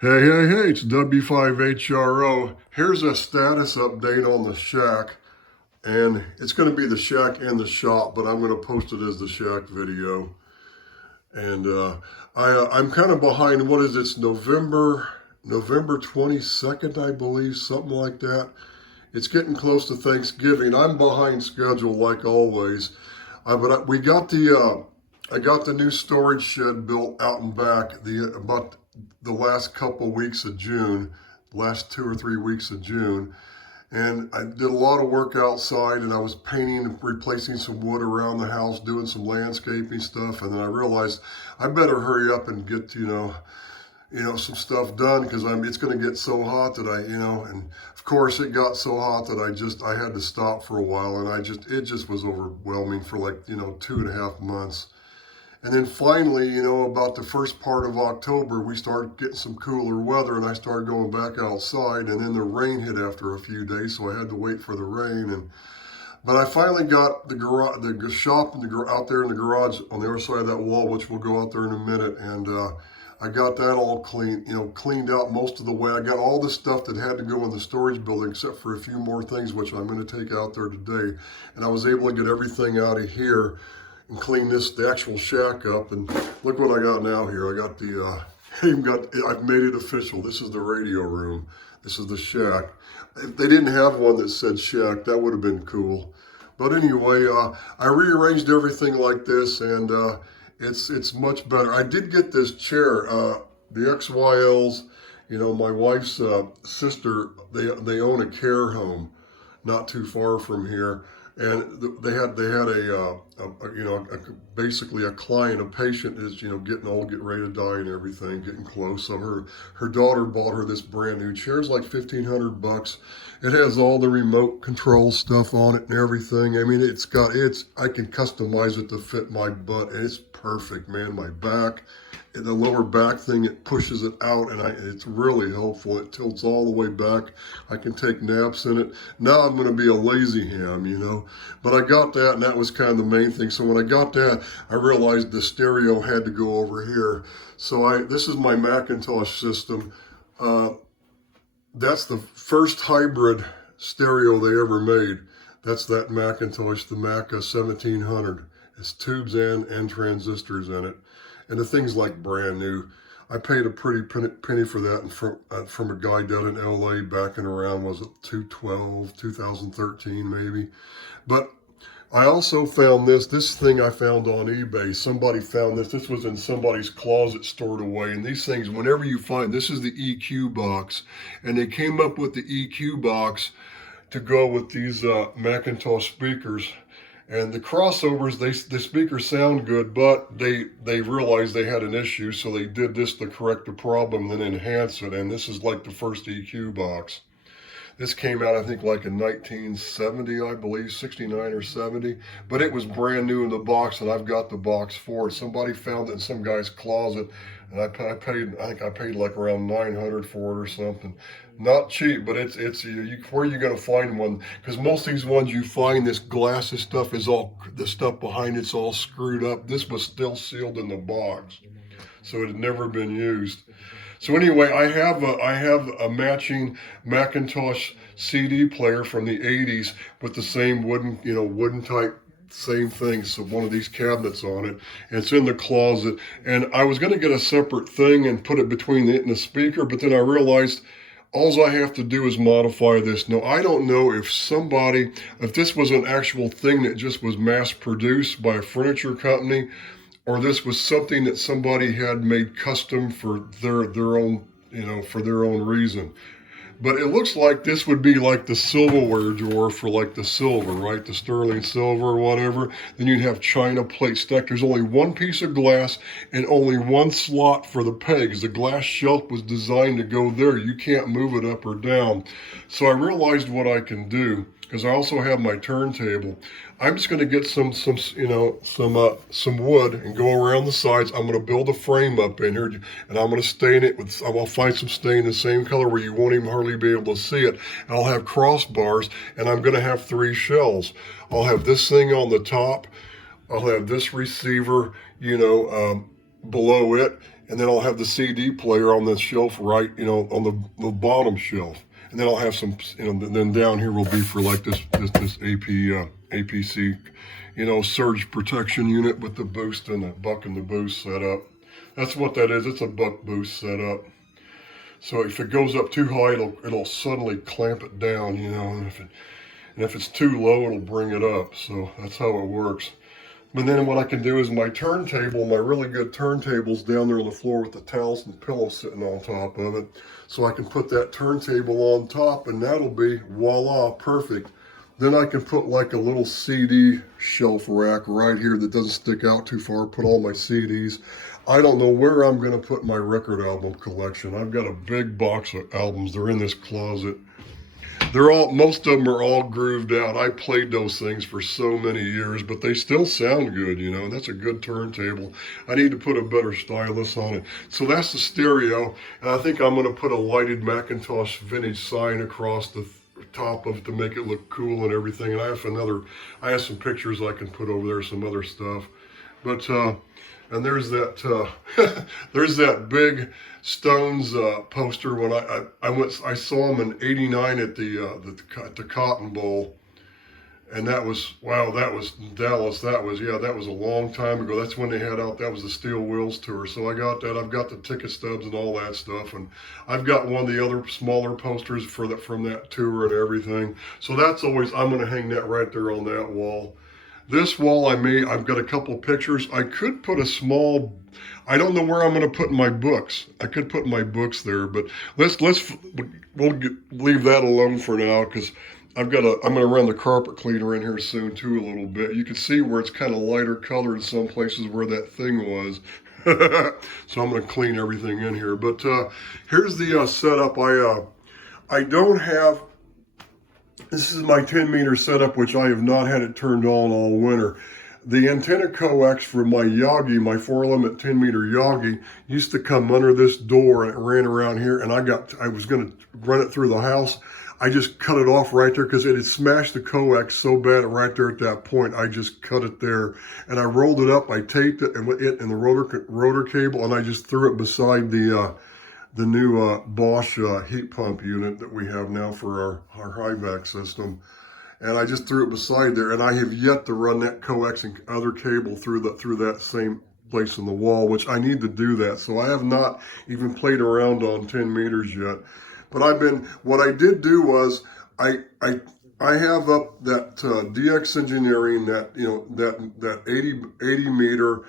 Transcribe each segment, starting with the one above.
Hey, it's W5HRO. Here's a status update on the shack, and it's going to be the shack and the shop, but I'm going to post it as the shack video. And I'm kind of behind, what is it, it's November 22nd, I believe, something like that. It's getting close to Thanksgiving. I'm behind schedule like always. We got I got the new storage shed built out and back about the last couple weeks of June, last 2 or 3 weeks of June. And I did a lot of work outside, and I was painting and replacing some wood around the house, doing some landscaping stuff. And then I realized I better hurry up and get, some stuff done, because it's going to get so hot that and of course it got so hot that I had to stop for a while, and it just was overwhelming for 2.5 months. And then finally, about the first part of October, we started getting some cooler weather, and I started going back outside, and then the rain hit after a few days, so I had to wait for the rain. But I finally got the garage, the shop out there in the garage on the other side of that wall, which we'll go out there in a minute, and I got that all cleaned out most of the way. I got all the stuff that had to go in the storage building, except for a few more things, which I'm going to take out there today. And I was able to get everything out of here and clean the actual shack up. And look what I got now here. I got I've made it official. This is the radio room. This is the shack. If they didn't have one that said shack, that would have been cool. But anyway, I rearranged everything like this, and it's much better. I did get this chair, the XYLs, my wife's sister, they own a care home not too far from here. And they had basically a client, a patient is, getting ready to die and everything, getting close. So her daughter bought her this brand new chair. It's like $1,500. It has all the remote control stuff on it and everything. I mean, I can customize it to fit my butt, and it's perfect, man. My back, the lower back thing, it pushes it out, and it's really helpful. It tilts all the way back. I can take naps in it. Now I'm going to be a lazy ham, But I got that, and that was kind of the main thing. So when I got that, I realized the stereo had to go over here. So this is my Macintosh system. That's the first hybrid stereo they ever made. That's that Macintosh, the Mac 1700. It's tubes and transistors in it. And the thing's like brand new. I paid a pretty penny for that from a guy down in LA back in around, was it 2013 maybe. But I also found this thing I found on eBay. Somebody found this. This was in somebody's closet stored away. And these things, whenever you find, this is the EQ box. And they came up with the EQ box to go with these Macintosh speakers. And the crossovers, the speakers sound good, but they realized they had an issue, so they did this to correct the problem, then enhance it. And this is like the first EQ box. This came out, I think, like in 1970, I believe, 69 or 70. But it was brand new in the box, and I've got the box for it. Somebody found it in some guy's closet, and I think I paid like around $900 for it or something. Not cheap, but it's where are you going to find one? Because most of these ones you find, this glass, this stuff is all, the stuff behind it's all screwed up. This was still sealed in the box, so it had never been used. So anyway, I have a matching Macintosh CD player from the 80s with the same wooden type, same thing. So one of these cabinets on it, and it's in the closet. And I was going to get a separate thing and put it between it and the speaker, but then I realized all I have to do is modify this. Now, I don't know if this was an actual thing that just was mass produced by a furniture company, or this was something that somebody had made custom for their own, for their own reason. But it looks like this would be like the silverware drawer for like the silver, right? The sterling silver or whatever. Then you'd have china plate stacked. There's only one piece of glass and only one slot for the pegs. The glass shelf was designed to go there. You can't move it up or down. So I realized what I can do, because I also have my turntable. I'm just going to get some wood and go around the sides. I'm going to build a frame up in here, and I'm going to stain it with. I'll find some stain the same color where you won't even hardly be able to see it. And I'll have crossbars, and I'm going to have 3 shells. I'll have this thing on the top. I'll have this receiver, below it, and then I'll have the CD player on the shelf right, on the bottom shelf. And then I'll have some, then down here will be for like this APC, surge protection unit with the boost and the buck and the boost setup. That's what that is. It's a buck boost setup. So if it goes up too high, it'll suddenly clamp it down, and if it's too low, it'll bring it up. So that's how it works. But then what I can do is my turntable, my really good turntable's down there on the floor with the towels and pillows sitting on top of it. So I can put that turntable on top and that'll be, voila, perfect. Then I can put like a little CD shelf rack right here that doesn't stick out too far, put all my CDs. I don't know where I'm gonna put my record album collection. I've got a big box of albums, they're in this closet. Most of them are all grooved out. I played those things for so many years, but they still sound good, and that's a good turntable. I need to put a better stylus on it. So that's the stereo, and I think I'm gonna put a lighted Macintosh vintage sign across the top of it to make it look cool and everything. And I have some pictures I can put over there, some other stuff. But, and there's that, there's that big Stones poster. When I saw them in '89 at the Cotton Bowl, and that was Dallas. That was a long time ago. That's when they had out. That was the Steel Wheels tour. So I got that. I've got the ticket stubs and all that stuff, and I've got one of the other smaller posters from that tour and everything. So that's always, I'm going to hang that right there on that wall. This wall I've got a couple pictures. I could put a small, I don't know where I'm going to put my books. I could put my books there, but we'll leave that alone for now, because I'm going to run the carpet cleaner in here soon too a little bit. You can see where it's kind of lighter colored in some places where that thing was. So I'm going to clean everything in here. But here's the setup. I don't have, this is my 10-meter setup, which I have not had it turned on all winter. The antenna coax for my Yagi, my 4-element 10-meter Yagi, used to come under this door, and it ran around here, and I was going to run it through the house. I just cut it off right there because it had smashed the coax so bad right there at that point. I just cut it there, and I rolled it up. I taped it and the rotor cable, and I just threw it beside the new Bosch heat pump unit that we have now for our HIVAC system. And I just threw it beside there, and I have yet to run that coax and other cable through that same place in the wall, which I need to do that. So I have not even played around on 10 meters yet. But what I did do was, I have up that DX Engineering, that 80 meter,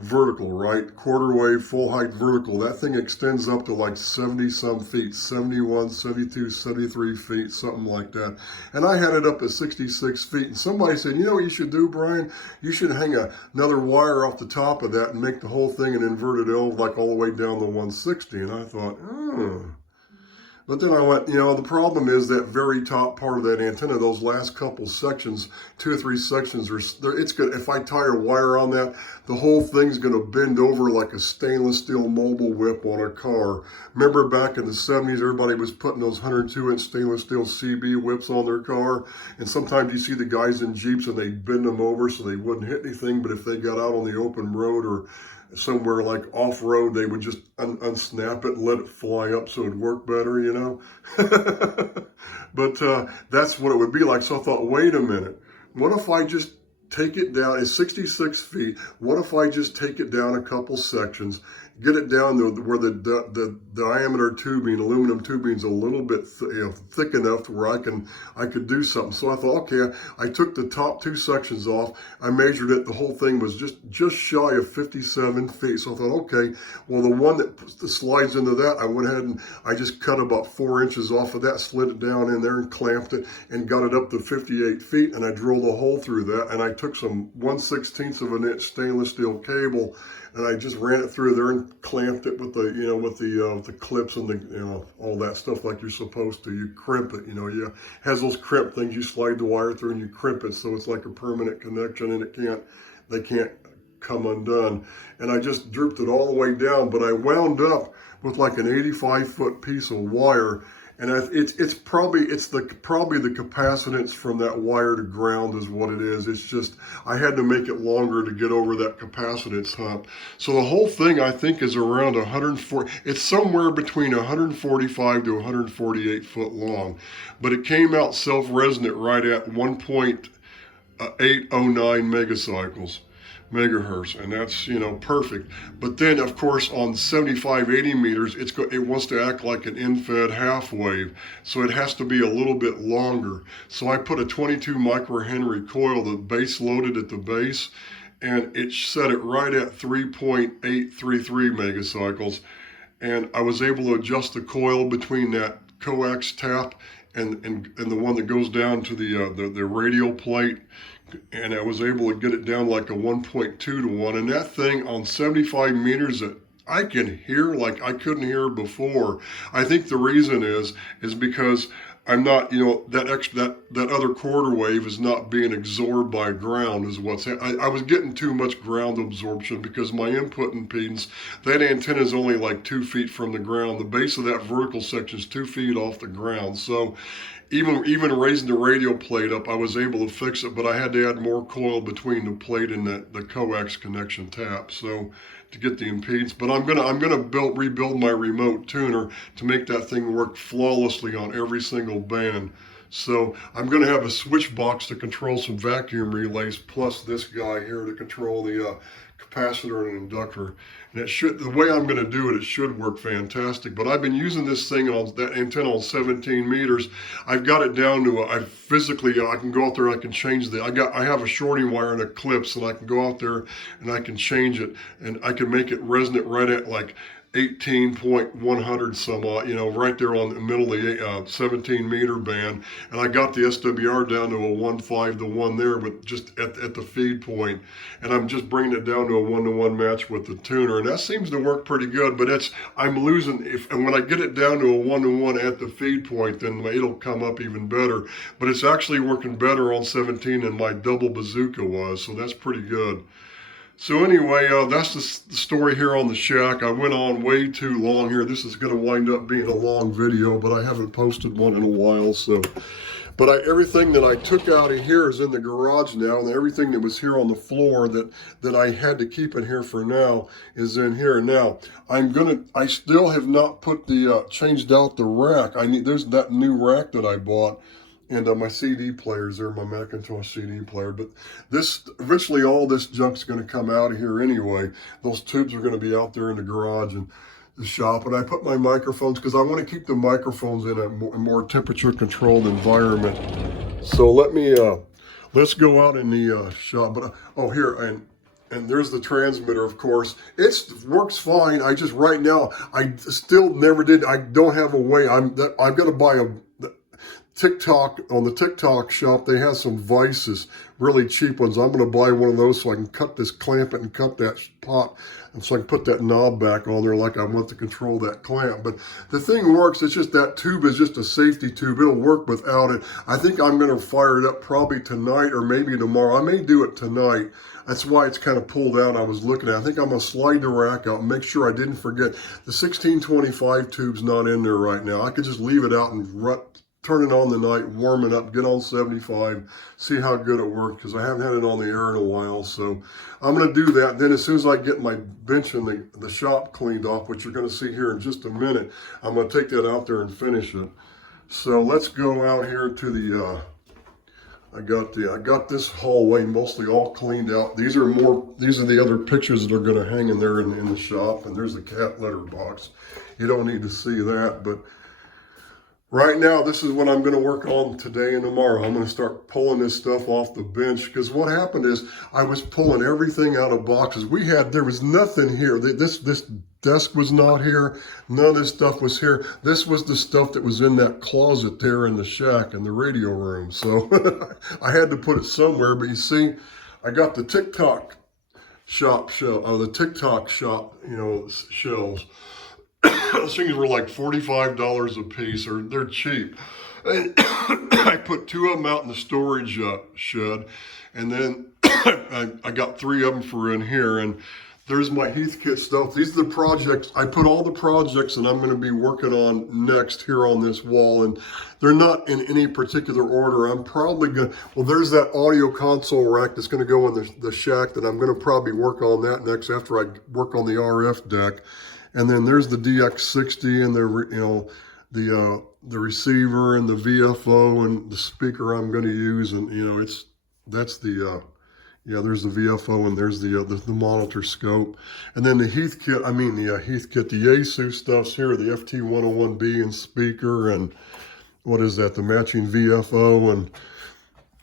vertical, right? Quarter wave, full height vertical. That thing extends up to like 70 some feet, 71, 72, 73 feet, something like that. And I had it up at 66 feet. And somebody said, you know what you should do, Brian? You should hang another wire off the top of that and make the whole thing an inverted L, like all the way down to 160. And I thought, But then I went, the problem is that very top part of that antenna, those last couple sections, 2 or 3 sections, it's good. If I tie a wire on that, the whole thing's going to bend over like a stainless steel mobile whip on a car. Remember back in the 70s, everybody was putting those 102-inch stainless steel CB whips on their car, and sometimes you see the guys in Jeeps and they bend them over so they wouldn't hit anything, but if they got out on the open road or somewhere like off-road, they would just unsnap it and let it fly up so it'd work better, But that's what it would be like. So I thought, wait a minute, what if I just take it down? It's 66 feet. What if I just take it down a couple sections, get it down to where the diameter tubing, aluminum tubing, is a little bit thick enough to where I could do something. So I thought, okay, I took the top 2 sections off. I measured it. The whole thing was just shy of 57 feet. So I thought, okay, well, the one that slides into that, I went ahead and I just cut about 4 inches off of that, slid it down in there and clamped it and got it up to 58 feet. And I drilled a hole through that, and I took some 1/16 of an inch stainless steel cable, and I just ran it through there and clamped it with the clips and the all that stuff like you're supposed to. You crimp it, it has those crimp things. You slide the wire through and you crimp it so it's like a permanent connection, and they can't come undone. And I just drooped it all the way down, but I wound up with like an 85-foot piece of wire, And it's probably the capacitance from that wire to ground is what it is. It's just I had to make it longer to get over that capacitance hump. So the whole thing I think is around 140. It's somewhere between 145 to 148 foot long, but it came out self-resonant right at 1.809 megahertz, and that's, you know, perfect. But then of course on 75-80 meters it wants to act like an in-fed half wave, so it has to be a little bit longer. So I put a 22 microhenry coil, the base loaded at the base, and it set it right at 3.833 megacycles, and I was able to adjust the coil between that coax tap and the one that goes down to the radial plate, and I was able to get it down like a 1.2 to 1. And that thing on 75 meters, that I can hear like I couldn't hear before. I think the reason is because I'm not, you know, that other quarter wave is not being absorbed by ground is what's I was getting too much ground absorption because my input impedance, that antenna is only like 2 feet from the ground. The base of that vertical section is 2 feet off the ground. So even raising the radial plate up, I was able to fix it, but I had to add more coil between the plate and the coax connection tap, so to get the impedance. But I'm gonna rebuild my remote tuner to make that thing work flawlessly on every single band. So I'm gonna have a switch box to control some vacuum relays, plus this guy here to control the capacitor and inductor. And it should, the way I'm going to do it, it should work fantastic. But I've been using this thing on that antenna on 17 meters. I've got it down to I can go out there and I can change I have a shorting wire and a clips, and I can go out there and I can change it, and I can make it resonate right at like 18.100 some odd, you know, right there on the middle of the 17 meter band. And I got the SWR down to a 1.5 to 1 there, but just at the feed point. And I'm just bringing it down to a 1-to-1 match with the tuner. And that seems to work pretty good, but I'm losing, and when I get it down to a 1-to-1 at the feed point, then it'll come up even better. But it's actually working better on 17 than my double bazooka was, so that's pretty good. So anyway, that's the story here on the shack. I went on way too long here. This is going to wind up being a long video, but I haven't posted one in a while. So, but everything that I took out of here is in the garage now, and everything that was here on the floor that I had to keep in here for now is in here. Now I still have not put changed out the rack. There's that new rack that I bought. And my CD players there, my Macintosh CD player. But eventually all this junk's going to come out of here anyway. Those tubes are going to be out there in the garage and the shop. And I put my microphones, because I want to keep the microphones in a more temperature controlled environment. So let's go out in the shop. But here, and there's the transmitter, of course. It works fine. I just, right now, I still never did. I don't have a way. I've got to buy on the TikTok shop, they have some vices, really cheap ones. I'm going to buy one of those so I can clamp it and cut that pot, and so I can put that knob back on there like I want to control that clamp. But the thing works. It's just that tube is just a safety tube. It'll work without it. I think I'm going to fire it up probably tonight or maybe tomorrow. I may do it tonight. That's why it's kind of pulled out. I was looking at it. I think I'm going to slide the rack out and make sure I didn't forget. The 1625 tube's not in there right now. I could just leave it out and turn it on the night, warm it up, get on 75, see how good it worked, because I haven't had it on the air in a while. So I'm going to do that. Then as soon as I get my bench in the shop cleaned off, which you're going to see here in just a minute, I'm going to take that out there and finish it. So let's go out here to the, I got this hallway mostly all cleaned out. These are the other pictures that are going to hang in there in the shop. And there's the cat litter box. You don't need to see that, but right now, this is what I'm going to work on today and tomorrow. I'm going to start pulling this stuff off the bench, because what happened is I was pulling everything out of boxes. There was nothing here. This desk was not here. None of this stuff was here. This was the stuff that was in that closet there in the shack in the radio room. So I had to put it somewhere. But you see, I got the TikTok shop shells. Those things were like $45 a piece, or they're cheap. And I put 2 of them out in the storage shed, and then I got 3 of them for in here. And there's my Heathkit stuff. These are the projects. I put all the projects that I'm going to be working on next here on this wall, and they're not in any particular order. I'm probably going to, well, there's that audio console rack that's going to go in the shack that I'm going to probably work on that next after I work on the RF deck. And then there's the DX60 and the receiver and the VFO and the speaker I'm going to use, and that's the there's the VFO and there's the monitor scope, and then the Heathkit. The Yaesu stuff's here, the FT101B and speaker, and what is that? The matching VFO, and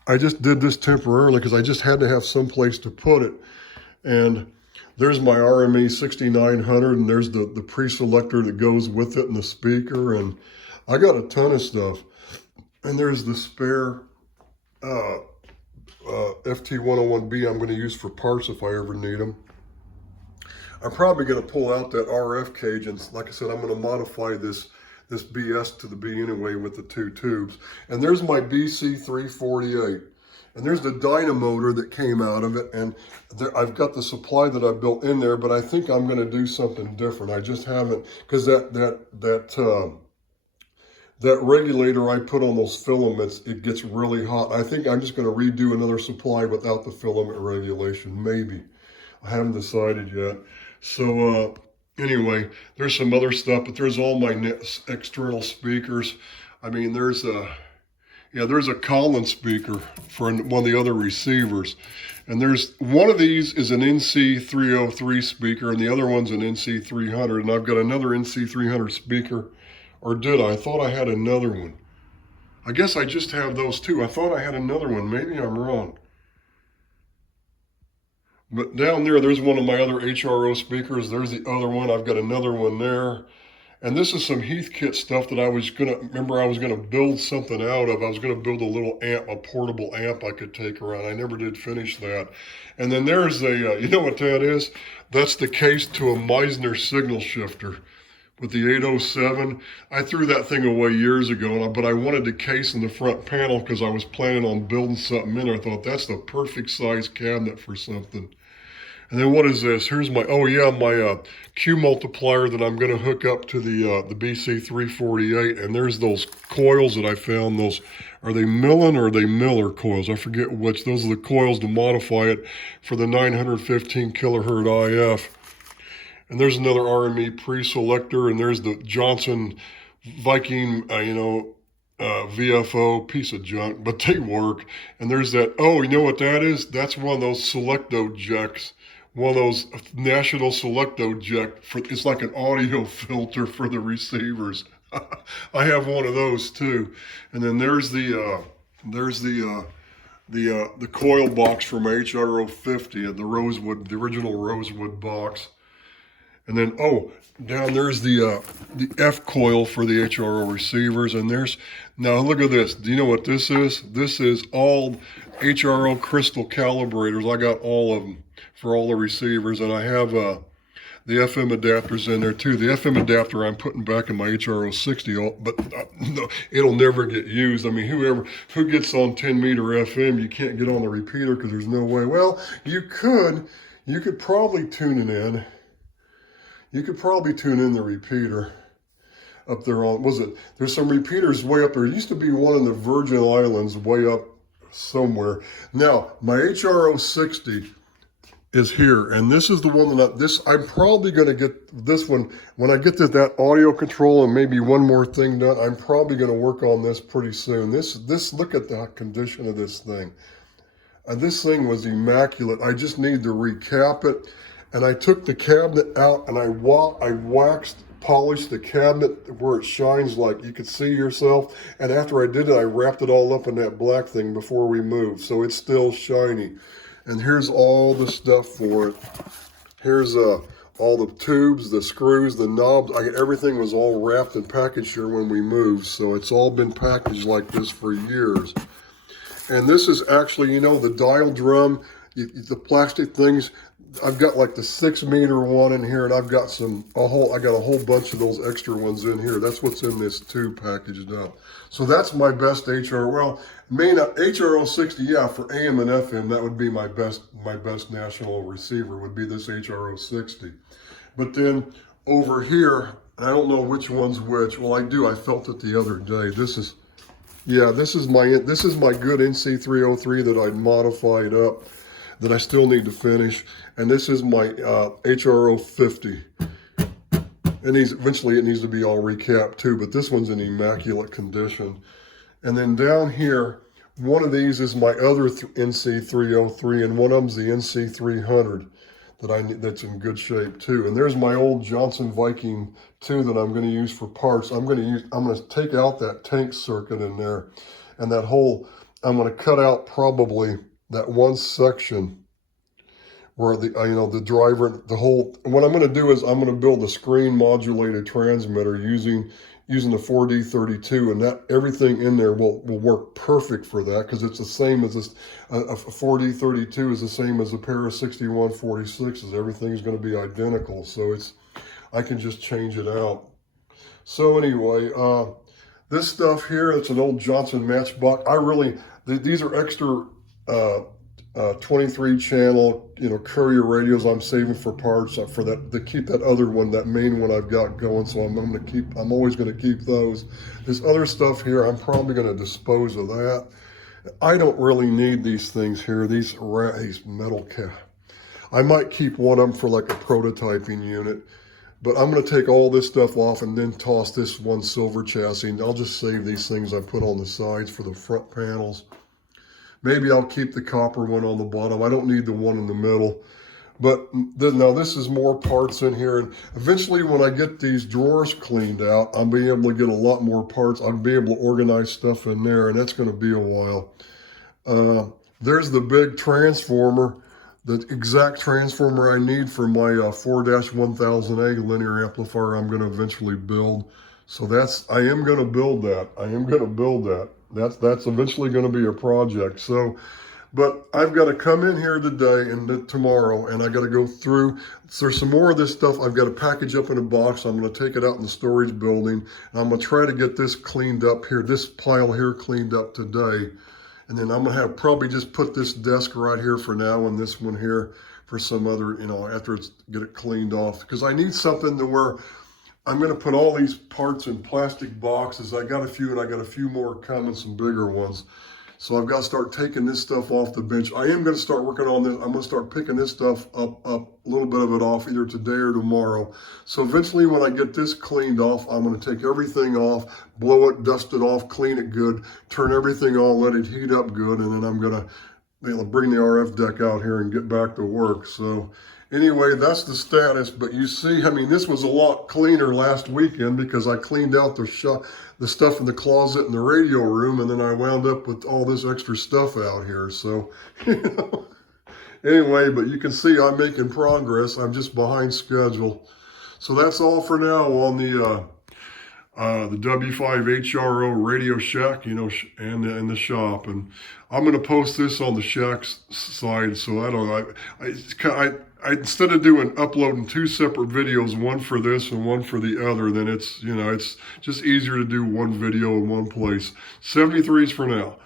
I just did this temporarily because I just had to have some place to put it, and. There's my RME 6900, and there's the pre-selector that goes with it and the speaker, and I got a ton of stuff. And there's the spare FT101B I'm going to use for parts if I ever need them. I'm probably going to pull out that RF cage, and like I said, I'm going to modify this BS to the B anyway with the 2 tubes. And there's my BC348. And there's the dynamotor that came out of it, and I've got the supply that I built in there, but I think I'm going to do something different. I just haven't, because that regulator I put on those filaments, it gets really hot. I think I'm just going to redo another supply without the filament regulation, maybe. I haven't decided yet. So anyway, there's some other stuff, but there's all my external speakers. I mean, there's a Collins speaker for one of the other receivers. And there's one of these is an NC303 speaker, and the other one's an NC300. And I've got another NC300 speaker, or did I? I thought I had another one. I guess I just have those two. I thought I had another one. Maybe I'm wrong. But down there's one of my other HRO speakers. There's the other one. I've got another one there. And this is some Heathkit stuff that I was going to build something out of. I was going to build a little amp, a portable amp I could take around. I never did finish that. And then there's you know what that is? That's the case to a Meissner signal shifter with the 807. I threw that thing away years ago, but I wanted the case in the front panel because I was planning on building something in there. I thought that's the perfect size cabinet for something. And then what is this? Here's my, my Q multiplier that I'm going to hook up to the BC348. And there's those coils that I found. Those, are they Millen or are they Miller coils? I forget which. Those are the coils to modify it for the 915 kilohertz IF. And there's another RME pre-selector. And there's the Johnson Viking, VFO, piece of junk, but they work. And there's that, you know what that is? That's one of those Selecto jacks. One of those National Selecto jack. It's like an audio filter for the receivers. I have one of those too. And then there's the coil box from HRO 50 and the original Rosewood box. And then, down there's the F coil for the HRO receivers. And now look at this. Do you know what this is? This is all HRO crystal calibrators. I got all of them for all the receivers. And I have the FM adapters in there too. The FM adapter I'm putting back in my HRO 60, but no, it'll never get used. I mean, who gets on 10 meter FM, you can't get on the repeater because there's no way. Well, you could probably tune it in. You could probably tune in the repeater up there on, there's some repeaters way up there. There used to be one in the Virgin Islands way up somewhere. Now, my HRO 60 is here, and this is the one that I'm probably going to get this one, when I get to that audio control and maybe one more thing done, I'm probably going to work on this pretty soon. Look at the condition of this thing. This thing was immaculate. I just need to recap it. And I took the cabinet out and I polished the cabinet where it shines like you could see yourself. And after I did it, I wrapped it all up in that black thing before we moved. So it's still shiny. And here's all the stuff for it. Here's all the tubes, the screws, the knobs. Everything was all wrapped and packaged here when we moved. So it's all been packaged like this for years. And this is actually, the dial drum, the plastic things. I've got like the 6-meter one in here, and I've got I got a whole bunch of those extra ones in here. That's what's in this tube packaged up. So that's my best HRO. Well, main HRO 60, yeah, for AM and FM, that would be my best national receiver would be this HRO 60. But then over here, I don't know which one's which. Well, I do. I felt it the other day. This is my good NC303 that I'd modified up, that I still need to finish. And this is my HRO 50. And eventually it needs to be all recapped too, but this one's in immaculate condition. And then down here, one of these is my other NC303, and one of them's the NC300 that's in good shape too. And there's my old Johnson Viking 2 that I'm going to use for parts. I'm going to take out that tank circuit in there, and that whole, I'm going to cut out probably that one section where the driver, what I'm going to do is I'm going to build a screen modulated transmitter using the 4D32, and that everything in there will work perfect for that, because it's the same as this. A 4D32 is the same as a pair of 6146s. Everything's going to be identical, so I can just change it out. So anyway, this stuff here, it's an old Johnson Matchbox. These are extra 23 channel, courier radios I'm saving for parts for that, to keep that other one, that main one I've got going. So I'm always going to keep those. This other stuff here, I'm probably going to dispose of that. I don't really need these things here. These metal I might keep one of them for like a prototyping unit, but I'm going to take all this stuff off and then toss this one silver chassis. And I'll just save these things I put on the sides for the front panels. Maybe I'll keep the copper one on the bottom. I don't need the one in the middle. But now this is more parts in here. And eventually when I get these drawers cleaned out, I'll be able to get a lot more parts. I'll be able to organize stuff in there, and that's going to be a while. There's the big transformer, the exact transformer I need for my 4-1000A linear amplifier I'm going to eventually build. So I am going to build that. That's eventually going to be a project. So, but I've got to come in here today and tomorrow, and I got to go through. So there's some more of this stuff I've got to package up in a box. I'm going to take it out in the storage building, and I'm going to try to get this cleaned up here, this pile here cleaned up today. And then I'm going to probably just put this desk right here for now, and this one here for some other, after get it cleaned off, because I need something to where I'm going to put all these parts in plastic boxes. I got a few, and I got a few more coming, some bigger ones. So I've got to start taking this stuff off the bench. I am going to start working on this. I'm going to start picking this stuff up, a little bit of it off either today or tomorrow. So eventually when I get this cleaned off, I'm going to take everything off, blow it, dust it off, clean it good, turn everything on, let it heat up good, and then I'm going to bring the RF deck out here and get back to work. So anyway, that's the status. But you see, this was a lot cleaner last weekend because I cleaned out the stuff in the closet in the radio room, and then I wound up with all this extra stuff out here. So, anyway, but you can see I'm making progress. I'm just behind schedule. So that's all for now on the W5HRO Radio Shack, and the shop. And I'm going to post this on the Shack side, so I instead of uploading 2 separate videos, one for this and one for the other, then it's just easier to do one video in one place. 73s for now.